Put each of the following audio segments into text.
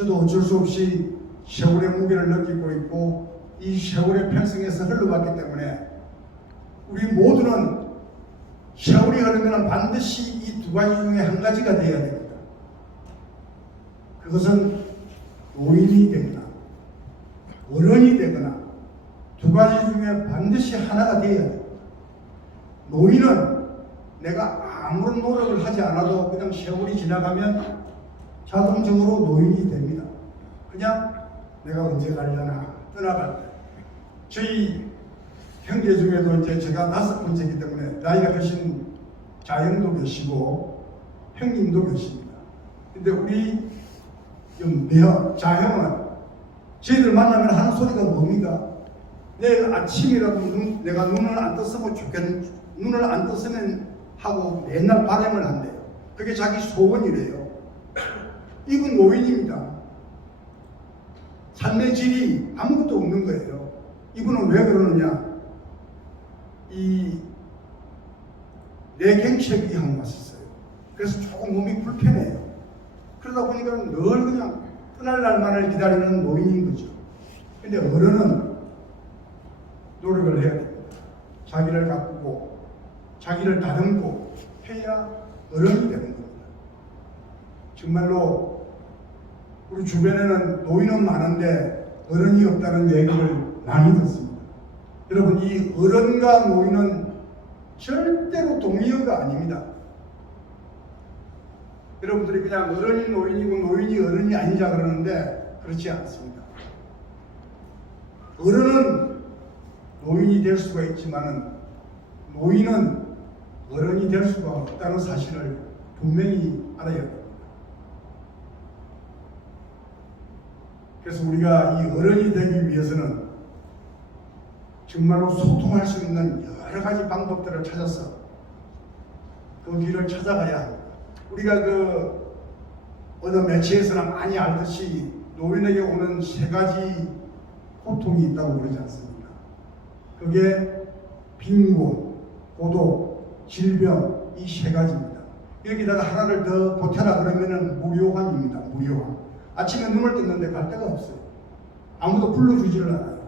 저도 어쩔 수 없이 세월의 무게를 느끼고 있고 이 세월의 편성에서 흘러왔기 때문에 우리 모두는 세월이 흐르면 반드시 이 두 가지 중에 한 가지가 되어야 됩니다. 그것은 노인이 되거나 어른이 되거나 두 가지 중에 반드시 하나가 되어야 됩니다. 노인은 내가 아무런 노력을 하지 않아도 그냥 세월이 지나가면 자동적으로 노인이 됩니다. 그냥 내가 언제 가려나 떠나갈 때. 저희 형제 중에도 이제 제가 5번째이기 때문에 나이가 드신 자형도 계시고 형님도 계십니다. 근데 우리 자형은 저희들 만나면 하는 소리가 뭡니까? 내일 아침이라도 내가 눈을 안 떴으면 좋겠는, 눈을 안 떴으면 하고 맨날 바람을 한대요. 그게 자기 소원이래요. 이분 노인입니다. 삶의 질이 아무것도 없는 거예요. 이분은 왜 그러느냐? 이 뇌경색이 한 번 왔었어요. 그래서 조금 몸이 불편해요. 그러다 보니까 늘 그냥 떠날 날만을 기다리는 노인인 거죠. 근데 어른은 노력을 해야 됩니다. 자기를 가꾸고 자기를 다듬고 해야 어른이 되는 겁니다. 정말로 우리 주변에는 노인은 많은데 어른이 없다는 얘기를 많이 듣습니다. 여러분, 이 어른과 노인은 절대로 동의어가 아닙니다. 여러분들이 그냥 어른이 노인이고 노인이 어른이 아니자 그러는데 그렇지 않습니다. 어른은 노인이 될 수가 있지만은 노인은 어른이 될 수가 없다는 사실을 분명히 알아야 됩니다. 그래서 우리가 이 어른이 되기 위해서는 정말로 소통할 수 있는 여러 가지 방법들을 찾아서 그 길을 찾아가야 합니다. 우리가 어느 매체에서나 많이 알듯이 노인에게 오는 3가지 고통이 있다고 그러지 않습니까? 그게 빈곤, 고독, 질병, 이 3가지입니다. 여기다가 하나를 더 보태라 그러면은 무료함입니다. 무료함. 아침에 눈을 떴는데 갈 데가 없어요. 아무도 불러주지를 않아요.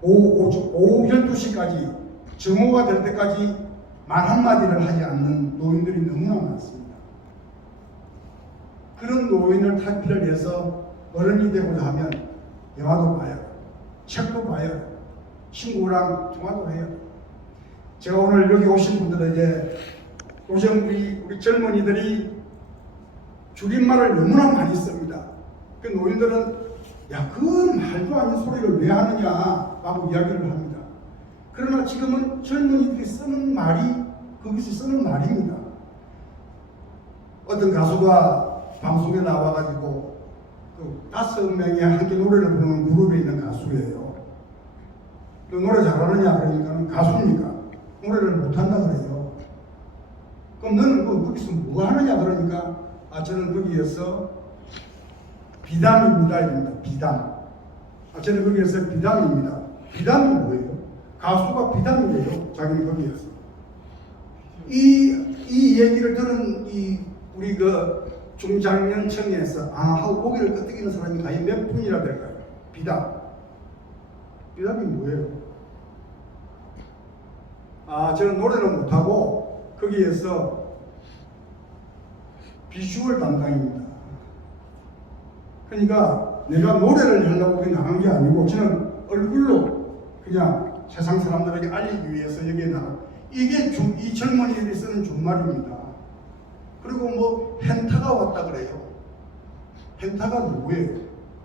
오후 12시까지 정오가 될 때까지 말 한마디를 하지 않는 노인들이 너무나 많습니다. 그런 노인을 탈피를 해서 어른이 되고자 하면 영화도 봐야 돼요. 책도 봐야 돼요. 친구랑 통화도 해야 돼요. 제가 오늘 여기 오신 분들에게 요즘 우리 젊은이들이 줄임말을 너무나 많이 씁니다. 그 노인들은 야, 그 말도 아닌 소리를 왜 하느냐 라고 이야기를 합니다. 그러나 지금은 젊은이들이 쓰는 말이 거기서 쓰는 말입니다. 어떤 가수가 방송에 나와가지고 5명이 함께 노래를 부르는 그룹에 있는 가수예요. 너 노래 잘하느냐 그러니까 가수입니까? 노래를 못한다 그래요. 그럼 너는 거기서 뭐 하느냐 그러니까 저는 거기에서 비담입니다. 이럽니다. 비담. 저는 거기에서 비담입니다. 비담이 뭐예요? 가수가 비담이래요. 자기는 거기에서. 이 얘기를 들은 우리 중장년층에서 하고 고개를 끄덕이는 사람이 과연 몇 분이나 될까요? 비담. 비담이 뭐예요? 저는 노래를 못하고 거기에서 비주얼 담당입니다. 그러니까 내가 노래를 하려고 나간 게 아니고 저는 얼굴로 그냥 세상 사람들에게 알리기 위해서 여기에 나가. 이게 이 젊은이들이 쓰는 준말입니다. 그리고 헨타가 왔다 그래요. 헨타가 누구예요?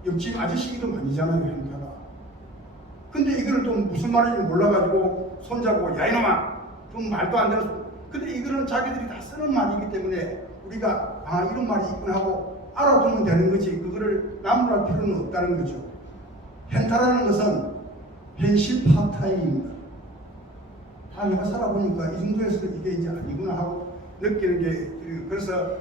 옆집 아저씨 이름 아니잖아요, 헨타가. 근데 이거를 또 무슨 말인지 몰라가지고 손잡고 야 이놈아! 그럼 말도 안 되는. 근데 이거는 자기들이 다 쓰는 말이기 때문에 우리가 이런 말이 있구나 하고 알아두면 되는 거지 그거를 나무랄 필요는 없다는 거죠. 헨타라는 것은 현실 파타임입니다. 내가 살아보니까 이 정도에서 이게 이제 아니구나 하고 느끼는 게 그래서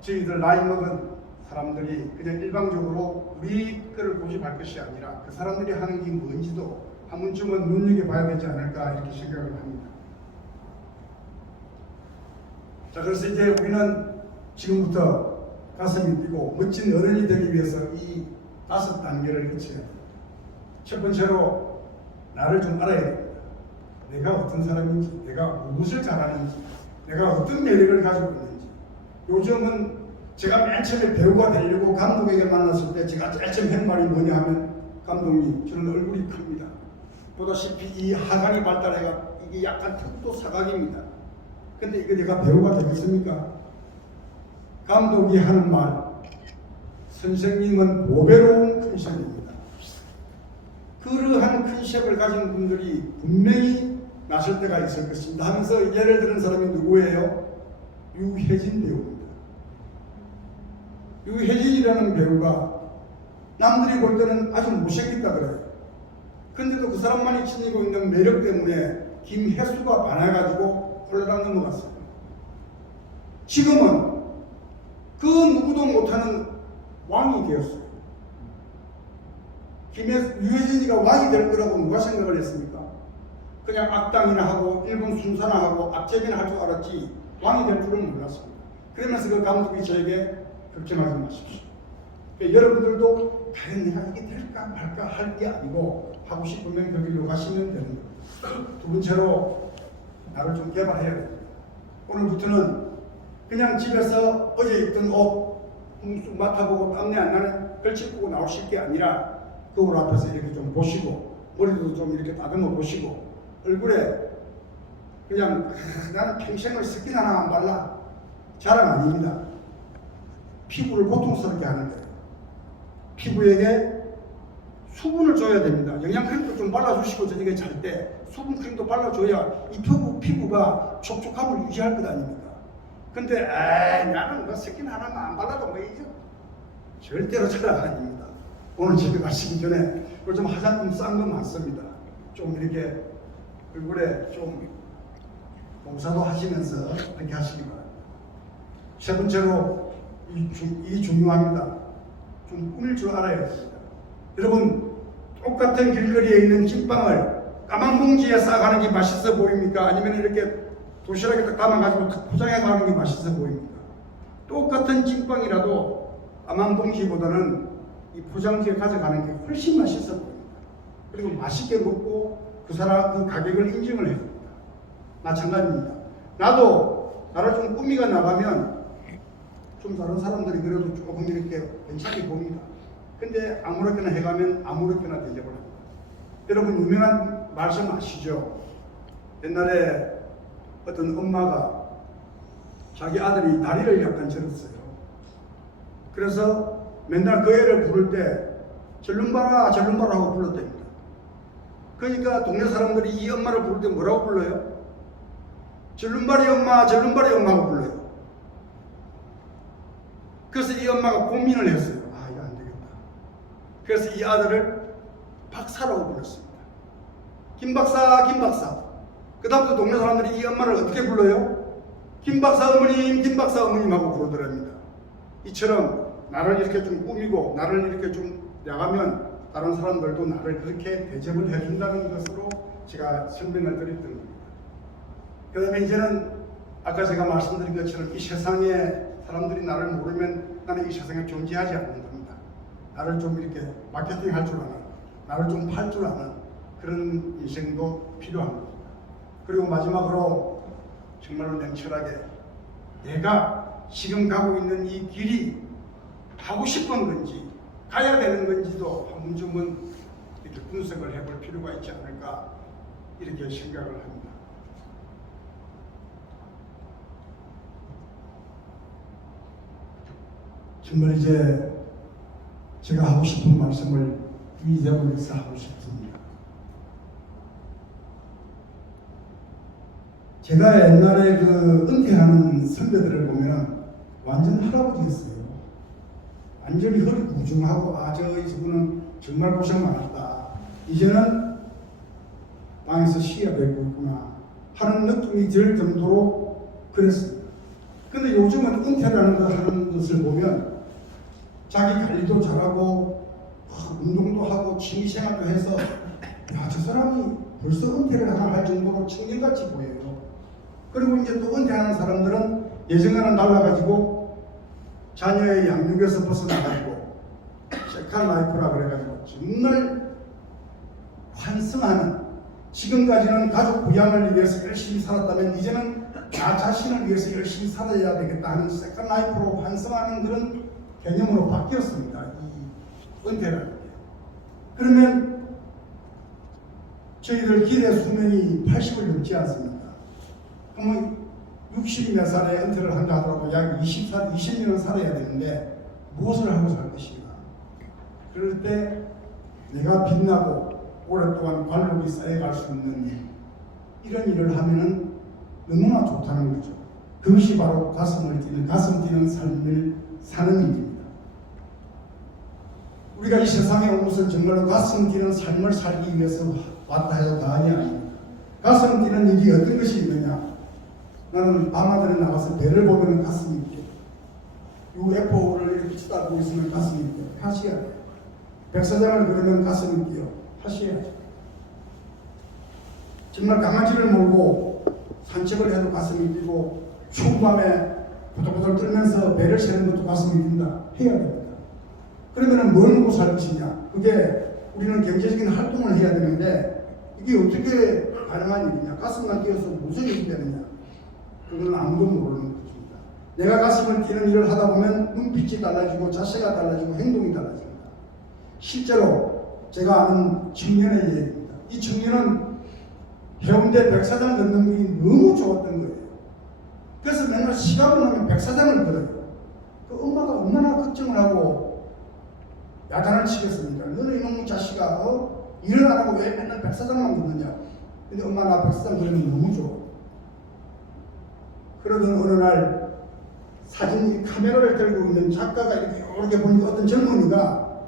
저희들 나이 먹은 사람들이 그냥 일방적으로 우리 거를 고집할 것이 아니라 그 사람들이 하는 게 뭔지도 한 번쯤은 눈여겨봐야 되지 않을까 이렇게 생각을 합니다. 자, 그래서 이제 우리는 지금부터 가슴이 뛰고 멋진 어른이 되기 위해서 이 5단계를 거쳐야 됩니다. 첫 번째로 나를 좀 알아야 됩니다. 내가 어떤 사람인지, 내가 무엇을 잘하는지, 내가 어떤 매력을 가지고 있는지. 요즘은 제가 맨 처음에 배우가 되려고 감독에게 만났을 때 제가 제일 처음 한 말이 뭐냐 하면, 감독님, 저는 얼굴이 큽니다. 보다시피 이 하관이 발달해가 이게 약간 턱도 사각입니다. 근데 이거 내가 배우가 되겠습니까? 감독이 하는 말, 선생님은 보배로운 컨셉입니다. 그러한 컨셉을 가진 분들이 분명히 나설 때가 있을 것입니다 하면서 예를 드는 사람이 누구예요? 유혜진 배우입니다. 유혜진이라는 배우가 남들이 볼 때는 아주 못생겼다 그래요. 근데도 그 사람만이 지니고 있는 매력 때문에 김혜수가 반해가지고 홀라당 넘어갔어요. 지금은 그 누구도 못하는 왕이 되었어요. 유혜진이가 왕이 될 거라고 누가 생각을 했습니까? 그냥 악당이나 하고 일본 순사나 하고 앞제비나 할 줄 알았지 왕이 될 줄은 몰랐습니다. 그러면서 그 감독이 저에게 걱정하지 마십시오. 그러니까 여러분들도 과연 내가 이게 될까 말까 할 게 아니고 하고 싶으면 그 길로 가시면 되는 겁니다. 두 번째로 나를 좀 개발해야 됩니다. 오늘부터는 그냥 집에서 어제 입던 옷 쑥 맡아보고 땀내 안 나는 걸치고 나오실 게 아니라 거울 앞에서 이렇게 좀 보시고 머리도 좀 이렇게 다듬어 보시고 얼굴에 그냥 나는 평생을 스킨 하나 안 발라 자랑 아닙니다. 피부를 고통스럽게 하는 거예요. 피부에게 수분을 줘야 됩니다. 영양크림도 좀 발라주시고 저녁에 잘 때 수분크림도 발라줘야 이 피부가 촉촉함을 유지할 것 아닙니까? 근데 나는 뭐 스킨 하나만 안 발라도 뭐 이죠? 절대로 자랑 아닙니다. 오늘 집에 가시기 전에 좀 화장품 싼 거 많습니다. 좀 이렇게 얼굴에 좀 봉사도 하시면서 그렇게 하시기 바랍니다. 세 번째로 이 중요합니다. 좀 꾸밀 줄 알아야 됩니다. 여러분, 똑같은 길거리에 있는 찐빵을 까만 봉지에 싸가는 게 맛있어 보입니까? 아니면 이렇게 도시락에 딱 담아가지고 포장해 가는 게 맛있어 보입니까? 똑같은 찐빵이라도 까만 봉지보다는 이 포장지에 가져가는 게 훨씬 맛있어 보입니다. 그리고 맛있게 먹고 그 가격을 인정을 해줍니다. 마찬가지입니다. 나도 나를 좀 꾸미가 나가면 좀 다른 사람들이 그래도 조금 이렇게 괜찮게 봅니다. 근데 아무렇게나 해가면 아무렇게나 대접을 합니다. 여러분 유명한 말씀 아시죠? 옛날에 어떤 엄마가 자기 아들이 다리를 약간 절었어요. 그래서 맨날 그 애를 부를 때 절름바라 절름바라 하고 불렀답니다. 그러니까 동네 사람들이 이 엄마를 부를 때 뭐라고 불러요? 절름바리 엄마 절름바리 엄마 하고 불러요. 그래서 이 엄마가 고민을 했어요. 이거 안 되겠다. 그래서 이 아들을 박사라고 불렀습니다. 김박사 김박사. 그 다음부터 동네 사람들이 이 엄마를 어떻게 불러요? 김박사 어머님 김박사 어머님 하고 부르더랍니다. 이처럼 나를 이렇게 좀 꾸미고 나를 이렇게 좀 나가면 다른 사람들도 나를 그렇게 대접을 해준다는 것으로 제가 설명을 드렸던 겁니다. 그 다음에 이제는 아까 제가 말씀드린 것처럼 이 세상에 사람들이 나를 모르면 나는 이 세상에 존재하지 않는 겁니다. 나를 좀 이렇게 마케팅 할 줄 아는, 나를 좀 팔 줄 아는 그런 인생도 필요한 겁니다. 그리고 마지막으로 정말로 냉철하게 내가 지금 가고 있는 이 길이 하고 싶은 건지 가야 되는 건지도 한 번쯤은 이렇게 분석을 해볼 필요가 있지 않을까 이렇게 생각을 합니다. 정말 이제 제가 하고 싶은 말씀을 이 자리에서 하고 싶습니다. 제가 옛날에 그 은퇴하는 선배들을 보면 완전 할아버지였어요. 완전히 허리 구중하고 저분은 정말 고생 많았다. 이제는 땅에서 쉬어야 되고 있구나 하는 느낌이 들 정도로 그랬습니다. 근데 요즘은 은퇴라는 걸 하는 것을 보면 자기 관리도 잘하고 운동도 하고 취미생활도 해서 저 사람이 벌써 은퇴를 하나 할 정도로 청년같이 보여요. 그리고 이제 또 은퇴하는 사람들은 예전과는 달라가지고 자녀의 양육에서 벗어나가지고 세컨 라이프라 그래가지고 정말 환승하는, 지금까지는 가족 부양을 위해서 열심히 살았다면 이제는 나 자신을 위해서 열심히 살아야 되겠다 하는 세컨 라이프로 환승하는 그런 개념으로 바뀌었습니다. 이 은퇴라는 게. 그러면 저희들 기대 수명이 80을 넘지 않습니까? 그러면 60 몇 살에 은퇴를 한다 하더라도 약 20년을 살아야 되는데 무엇을 하고 살 것인가? 그럴 때 내가 빛나고 오랫동안 관록이 쌓여갈 수 있는 일, 이런 일을 하면은 너무나 좋다는 거죠. 그것이 바로 가슴 뛰는 삶을 사는 일입니다. 우리가 이 세상에 온 것은 정말로 가슴 뛰는 삶을 살기 위해서 왔다 해도 과언이 아닙니다. 가슴 뛰는 일이 어떤 것이 있느냐? 나는 밤하늘에 나가서 배를 보면 가슴이 뛰어. UFO를 이렇게 쳐다보고 있으면 가슴이 뛰어. 하셔야 돼요. 백사장을 걸으면 가슴이 뛰어. 하셔야죠. 정말 강아지를 몰고 산책을 해도 가슴이 뛰고, 추운 밤에 보들보들 떨면서 배를 세는 것도 가슴이 뛴다. 해야 됩니다. 그러면 뭘 먹고 살 것이냐? 그게 우리는 경제적인 활동을 해야 되는데 이게 어떻게 가능한 일이냐? 가슴만 뛰어서 무슨 일이 되느냐? 그건 아무도 모르는 것입니다. 내가 가슴을 뛰는 일을 하다 보면 눈빛이 달라지고 자세가 달라지고 행동이 달라집니다. 실제로 제가 아는 청년의 얘기입니다. 이 청년은 해운대 백사장 걷는 분이 너무 좋았던 거예요. 그래서 맨날 시간을 나면 백사장을 걸어요. 그 엄마가 얼마나 걱정을 하고 야단을 치겠습니까? 너는 이놈의 자식아, 일을 안 하고 왜 맨날 백사장만 걷느냐? 근데 엄마 나 백사장 걸으면 너무 좋아. 그러던 어느 날 사진 카메라를 들고 있는 작가가 이렇게 보니까 어떤 젊은이가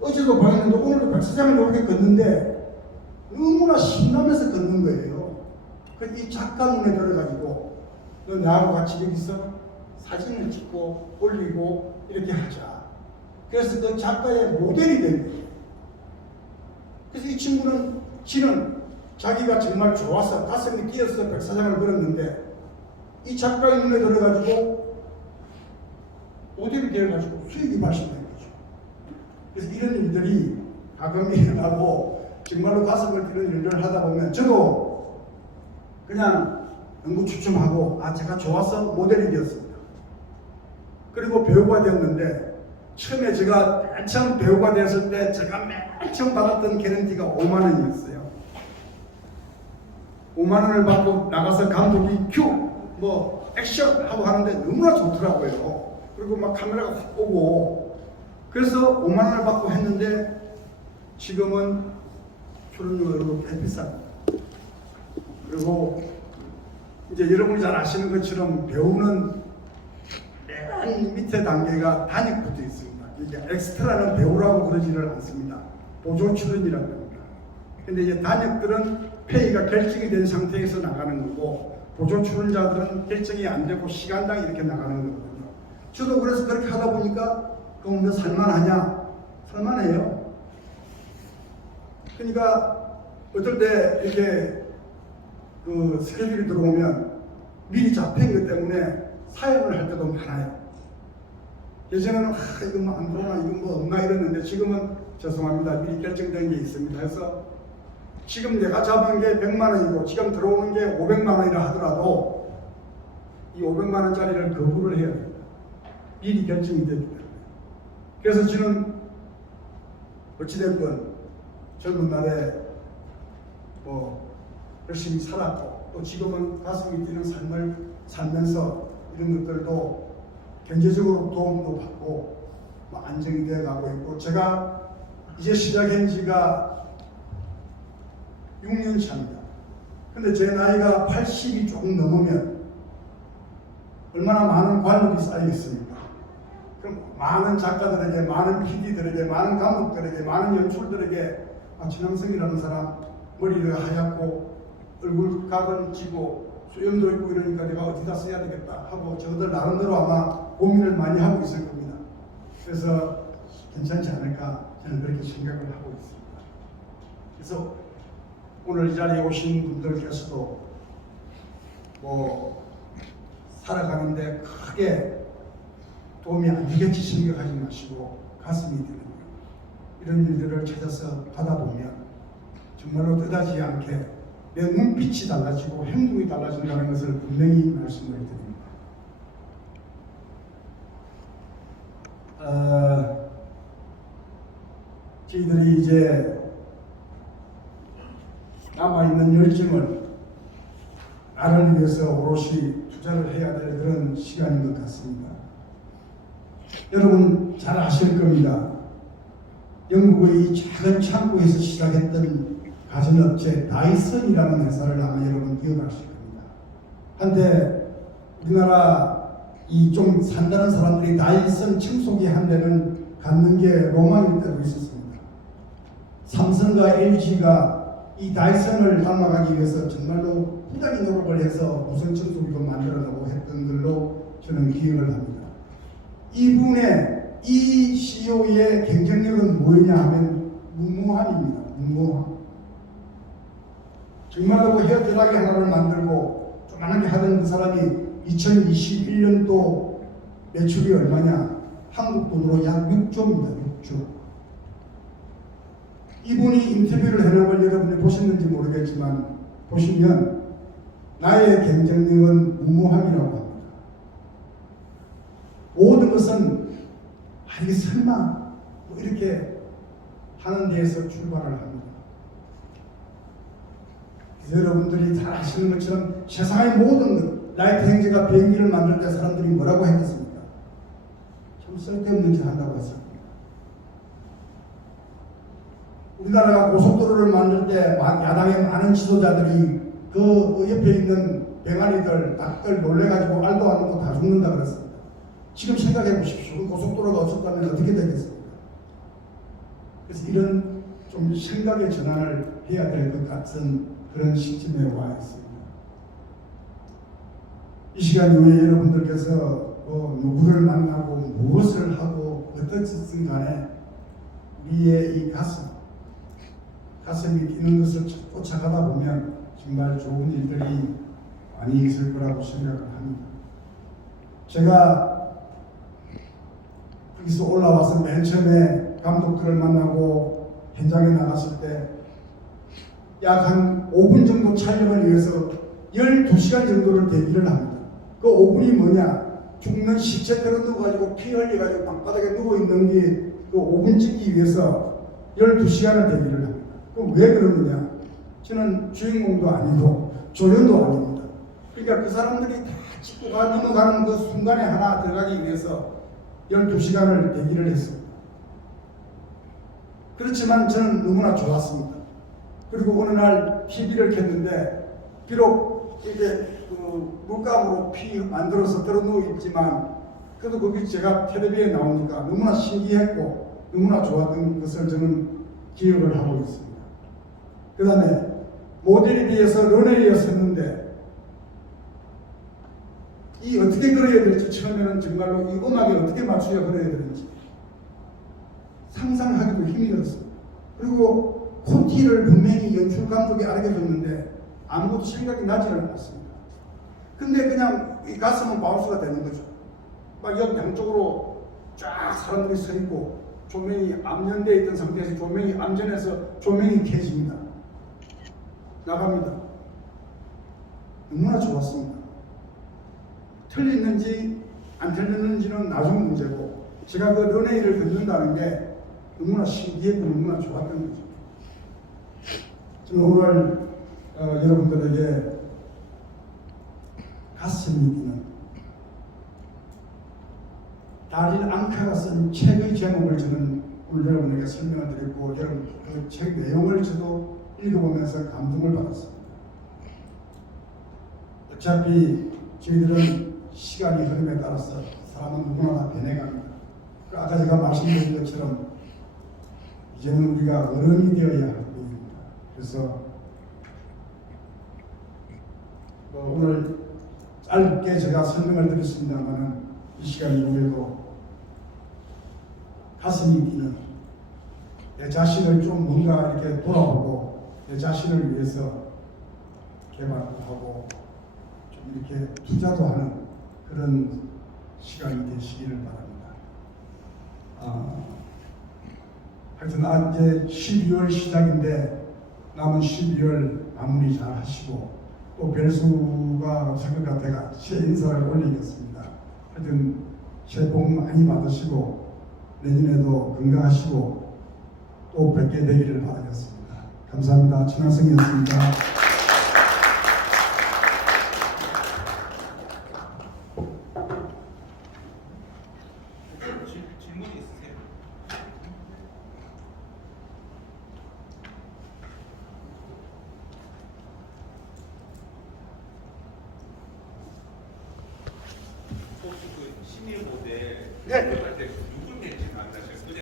어제도 봤는데 오늘도 백사장을 이렇게 걷는데 너무나 신나면서 걷는 거예요. 그래서 이 작가 눈에 들어가지고 너 나하고 같이 여기서 사진을 찍고 올리고 이렇게 하자. 그래서 그 작가의 모델이 된 거예요. 그래서 이 친구는 지는 자기가 정말 좋아서 가슴이 뛰어서 백사장을 걸었는데 이 작가의 눈에 들어가지고 모델이 되어가지고 수익이 발생된 거죠. 그래서 이런 일들이 가끔 일어나고 정말로 가슴을 뛰는 일을 하다 보면 저도 그냥 응구추춤하고 제가 좋아서 모델이 되었습니다. 그리고 배우가 되었는데 처음에 제가 맨 처음 배우가 되었을 때 제가 맨 처음 받았던 개런티가 5만 원이었어요. 5만 원을 받고 나가서 감독이 큐! 액션! 하고 하는데 너무나 좋더라고요. 그리고 막 카메라가 확 오고 그래서 5만 원을 받고 했는데 지금은 출연료가 꽤 비쌉니다. 그리고 이제 여러분이 잘 아시는 것처럼 배우는 맨 밑에 단계가 단역부터 있습니다. 이제 엑스트라는 배우라고 그러지를 않습니다. 보조 출연이라고 합니다. 근데 이제 단역들은 페이가 결정이 된 상태에서 나가는 거고 보조 출연자들은 결정이 안 되고 시간당 이렇게 나가는 거거든요. 저도 그래서 그렇게 하다 보니까 그럼 너 살만하냐? 살만해요. 그러니까 어떨 때 이렇게 그 스케줄이 들어오면 미리 잡힌 것 때문에 사연을 할 때도 많아요. 예전에는 이거 뭐 안 들어오나 이거 뭐 없나 이랬는데 지금은 죄송합니다. 미리 결정된 게 있습니다. 그래서 지금 내가 잡은 게 100만 원이고 지금 들어오는 게 500만 원이라 하더라도 이 500만 원짜리를 거부를 해야 됩니다. 미리 결정이 되기 때문에. 그래서 저는 어찌됐건 젊은 날에 열심히 살았고 또 지금은 가슴이 뛰는 삶을 살면서 이런 것들도 경제적으로 도움도 받고 안정이 되어 가고 있고 제가 이제 시작한 지가 6년 차입니다. 근데 제 나이가 80이 조금 넘으면 얼마나 많은 관록이 쌓여 있습니까? 그럼 많은 작가들에게, 많은 PD들에게, 많은 감독들에게, 많은 연출들에게 진항성이라는 사람 머리가 하얗고 얼굴각은 지고 수염도 있고 이러니까 내가 어디다 써야 되겠다 하고 저들 나름대로 아마 고민을 많이 하고 있을 겁니다. 그래서 괜찮지 않을까 저는 그렇게 생각을 하고 있습니다. 그래서 오늘 이 자리에 오신 분들께서도 살아가는데 크게 도움이 안 되겠지 생각하지 마시고 가슴이 뛰는 이런 일들을 찾아서 하다 보면 정말로 뜻하지 않게 내 눈빛이 달라지고 행동이 달라진다는 것을 분명히 말씀을 드립니다. 저희들이 이제 남아있는 열정을 나를 위해서 오롯이 투자를 해야 될 그런 시간인 것 같습니다. 여러분 잘 아실 겁니다. 영국의 작은 창고에서 시작했던 가전업체 다이슨이라는 회사를 아마 여러분 기억하실 겁니다. 한때 우리나라 이 좀 산다는 사람들이 다이슨 청소기 한 대는 갖는 게 로망일 때도 있었습니다. 삼성과 LG가 이 다이슨을 닮아가기 위해서 정말로 후다리 노력을 해서 무선 청소기도 만들어내고 했던 걸로 저는 기억을 합니다. 이분의 이 CEO의 경쟁력은 뭐냐 하면 무모함입니다. 무모함. 정말로 헤어드라이기 하나를 만들고 조그맣게 하던 그 사람이 2021년도 매출이 얼마냐? 한국 돈으로 약 6조입니다. 6조. 이분이 인터뷰를 해놓은 걸 여러분이 보셨는지 모르겠지만 보시면 나의 경쟁력은 무모함이라고 합니다. 모든 것은 이게 설마 뭐 이렇게 하는 데에서 출발을 합니다. 그래서 여러분들이 잘 아시는 것처럼 세상의 모든 것, 라이트 행제가 비행기를 만들 때 사람들이 뭐라고 했겠습니까? 참 쓸데없는 짓 한다고 했습니다. 우리나라가 고속도로를 만들 때 야당의 많은 지도자들이 그 옆에 있는 병아리들, 닭들 놀래가지고 알도 안 먹고 다 죽는다 그랬습니다. 지금 생각해 보십시오. 그 고속도로가 없었다면 어떻게 되겠습니까? 그래서 이런 좀 생각의 전환을 해야 될 것 같은 그런 시점에 와 있습니다. 이 시간 이후에 여러분들께서 누구를 만나고 무엇을 하고 어떻든 간에 우리의 이 가슴이 뛰는 것을 쫓아가다 보면 정말 좋은 일들이 많이 있을 거라고 생각을 합니다. 제가 거기서 올라와서 맨 처음에 감독들을 만나고 현장에 나갔을 때 약 한 5분 정도 촬영을 위해서 12시간 정도를 대기를 합니다. 그 5분이 뭐냐? 죽는 시체대로 누워가지고 피 흘려가지고 땅바닥에 누워있는 게 그 5분 찍기 위해서 12시간을 대기를 합니다. 그럼 왜 그러느냐? 저는 주인공도 아니고 조연도 아닙니다. 그러니까 그 사람들이 다 찍고 넘어가는 그 순간에 하나 들어가기 위해서 12시간을 대기를 했습니다. 그렇지만 저는 너무나 좋았습니다. 그리고 어느 날 TV를 켰는데 비록 이게 그 물감으로 피 만들어서 들어누워 있지만 그래도 거기 제가 텔레비에 나오니까 너무나 신기했고 너무나 좋았던 것을 저는 기억을 하고 있습니다. 그 다음에 모델에 비해서 런웨이에 섰는데 이 어떻게 그려야 될지 처음에는 정말로 이 음악에 어떻게 맞춰야 그려야 되는지 상상하기도 힘이 들었습니다. 그리고 콘티를 분명히 연출 감독이 알려줬는데 아무것도 생각이 나지를 않았습니다. 근데 그냥 이 가슴은 바운스가 되는 거죠. 막 옆 양쪽으로 쫙 사람들이 서 있고 조명이 암연되어 있던 상태에서 조명이 암전해서 조명이 켜집니다. 나갑니다. 너무나 좋았습니다. 틀렸는지 안 틀렸는지는 나중 문제고 제가 그 런웨이를 걷는다는 게 너무나 신기했고 너무나 좋았던 거죠. 저는 오늘 여러분들에게 가슴이 뛰는 다릴 앙카가 쓴 책의 제목을 저는 오늘 여러분에게 설명을 드렸고 여러분 그 책 내용을 저도 읽어보면서 감동을 받았습니다. 어차피 저희들은 시간이 흐름에 따라서 사람은 누구나 다 변해갑니다. 아까 제가 말씀드린 것처럼 이제는 우리가 어른이 되어야 할 때입니다. 그래서 오늘 짧게 제가 설명을 드렸습니다만 이 시간 이후에도 가슴이 뛰는 내 자신을 좀 뭔가 이렇게 돌아보고 내 자신을 위해서 개발도 하고 좀 이렇게 투자도 하는 그런 시간이 되시기를 바랍니다. 하여튼 이제 12월 시작인데 남은 12월 마무리 잘 하시고 또 별수가 생각 같아가 새해 인사를 올리겠습니다. 하여튼 새해 복 많이 받으시고 내년에도 건강하시고 또 뵙게 되기를 바라겠습니다. 감사합니다. 천하성이었습니다. 질문이 있으세요? 혹시 그 심의 모델 네. 발표할 때